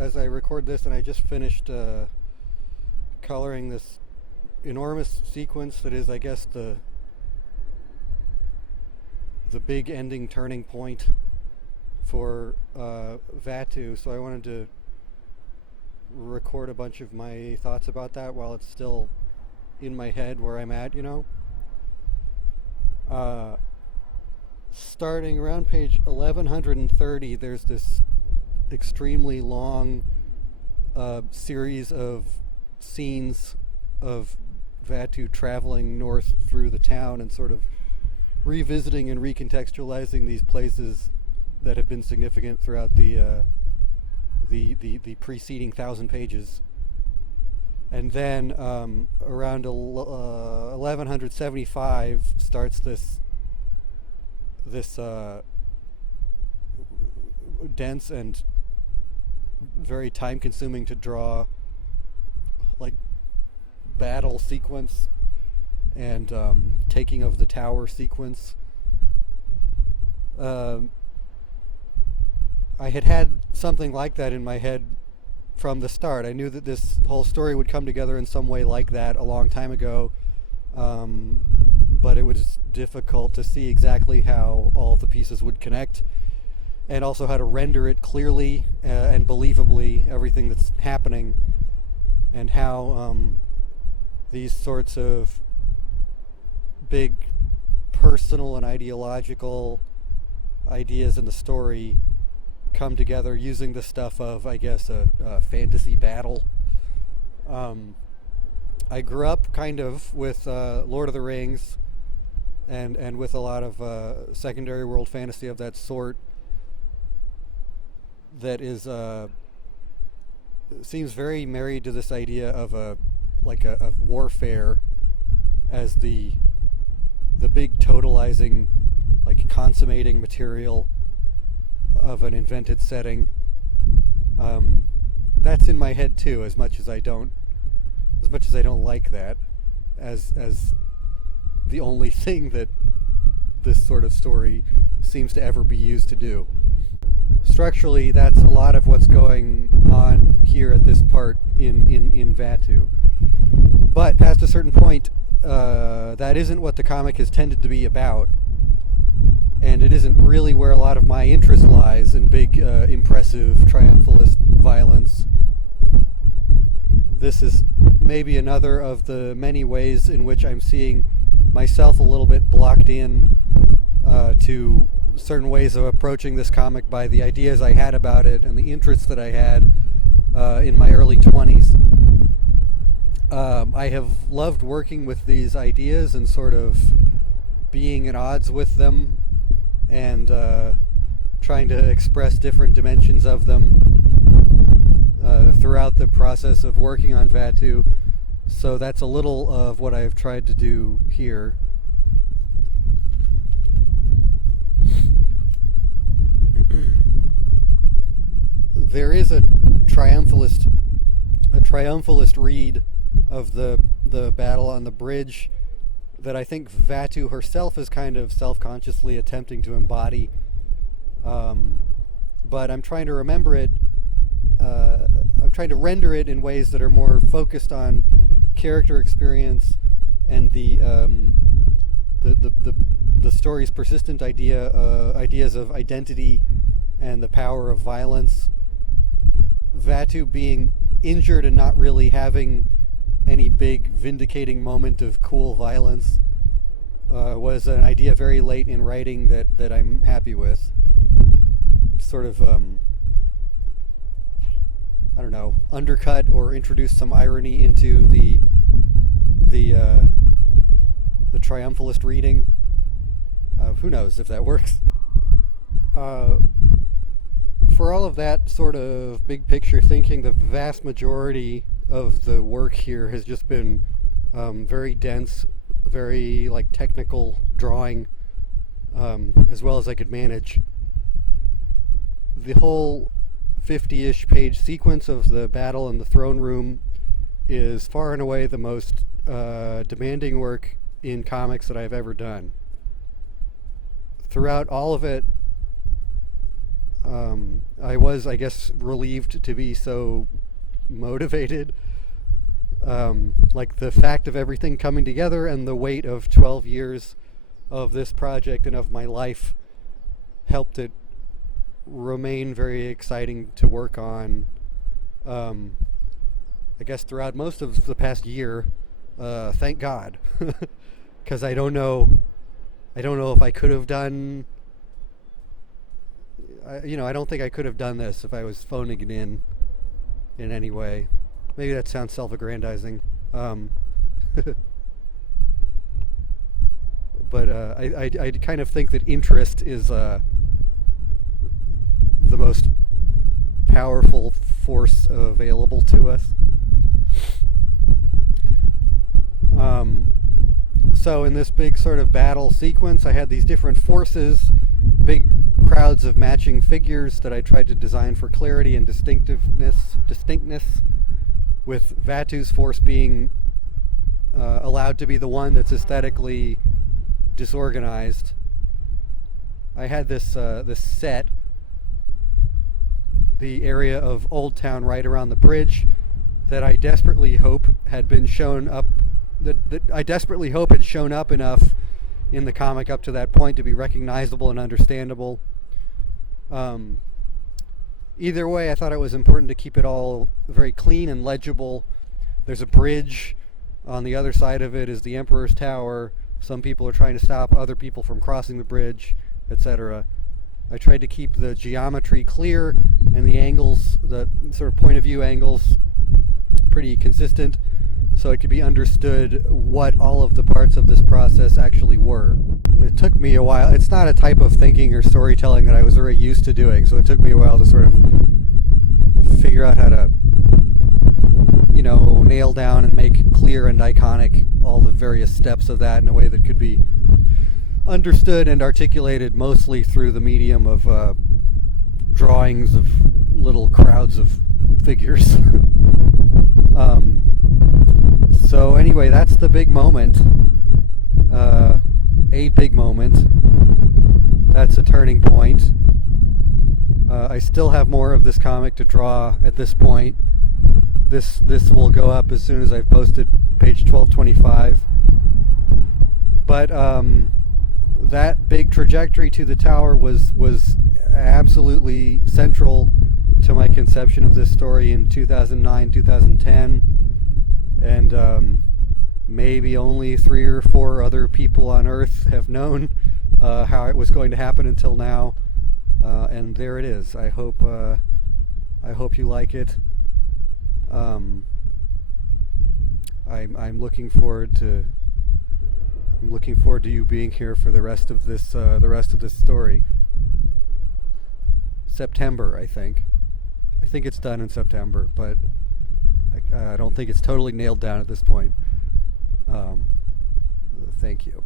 as I record this, and I just finished coloring this enormous sequence that is, I guess, the big ending turning point for Vattu. So I wanted to record a bunch of my thoughts about that while it's still in my head where I'm at, starting around page 1130, there's this extremely long series of scenes of Vattu traveling north through the town and sort of revisiting and recontextualizing these places that have been significant throughout the preceding 1,000 pages. And then around 1175 starts this dense and very time-consuming to draw, like, battle sequence and taking of the tower sequence. I had something like that in my head from the start. I knew that this whole story would come together in some way like that a long time ago, but it was difficult to see exactly how all the pieces would connect, and also how to render it clearly and believably, everything that's happening, and how these sorts of big personal and ideological ideas in the story come together using the stuff of, I guess, a fantasy battle. I grew up kind of with Lord of the Rings and with a lot of secondary world fantasy of that sort that is seems very married to this idea of of warfare as the big totalizing, like, consummating material of an invented setting. That's in my head too, as much as I don't like that as the only thing that this sort of story seems to ever be used to do. Structurally, that's a lot of what's going on here at this part in Vattu. But past a certain point, that isn't what the comic has tended to be about, and it isn't really where a lot of my interest lies in big, impressive, triumphalist violence. This is maybe another of the many ways in which I'm seeing myself a little bit blocked in to certain ways of approaching this comic by the ideas I had about it and the interests that I had in my early 20s. I have loved working with these ideas and sort of being at odds with them and trying to express different dimensions of them throughout the process of working on Vattu. So that's a little of what I've tried to do here. There is a triumphalist read of the battle on the bridge that I think Vattu herself is kind of self-consciously attempting to embody, but I'm trying to remember it. I'm trying to render it in ways that are more focused on character experience and the story's persistent ideas of identity and the power of violence. Vattu being injured and not really having any big vindicating moment of cool violence was an idea very late in writing that I'm happy with. Sort of, I don't know, undercut or introduce some irony into the triumphalist reading. Who knows if that works. For all of that sort of big picture thinking, the vast majority of the work here has just been very dense, very technical drawing, as well as I could manage. The whole 50-ish page sequence of the battle in the throne room is far and away the most demanding work in comics that I've ever done. Throughout all of it, I was, I guess, relieved to be so motivated. Like the fact of everything coming together and the weight of 12 years of this project and of my life helped it remain very exciting to work on. I guess throughout most of the past year, thank God, because I don't know if I could have done. I don't think I could have done this if I was phoning it in any way. Maybe that sounds self-aggrandizing. But I kind of think that interest is the most powerful force available to us. So in this big sort of battle sequence, I had these different forces, big crowds of matching figures that I tried to design for clarity and distinctness, with Vattu's force being allowed to be the one that's aesthetically disorganized. I had this set, the area of Old Town right around the bridge, that I desperately hope had been shown up. That I desperately hope had shown up enough in the comic up to that point to be recognizable and understandable. Either way, I thought it was important to keep it all very clean and legible. There's a bridge. On the other side of it is the Emperor's Tower. Some people are trying to stop other people from crossing the bridge, etc. I tried to keep the geometry clear and the angles, the sort of point of view angles, pretty consistent, so it could be understood what all of the parts of this process actually were. It took me a while. It's not a type of thinking or storytelling that I was very used to doing, so it took me a while to sort of figure out how to, nail down and make clear and iconic all the various steps of that in a way that could be understood and articulated mostly through the medium of drawings of little crowds of figures. So anyway, that's the big moment. A big moment. That's a turning point. I still have more of this comic to draw at this point. This will go up as soon as I've posted page 1225. But that big trajectory to the tower was absolutely central to my conception of this story in 2009, 2010. And maybe only 3 or 4 other people on Earth have known how it was going to happen until now. And there it is. I hope you like it. I'm looking forward to you being here for the rest of this story. September, I think it's done in September, but I don't think it's totally nailed down at this point. Thank you.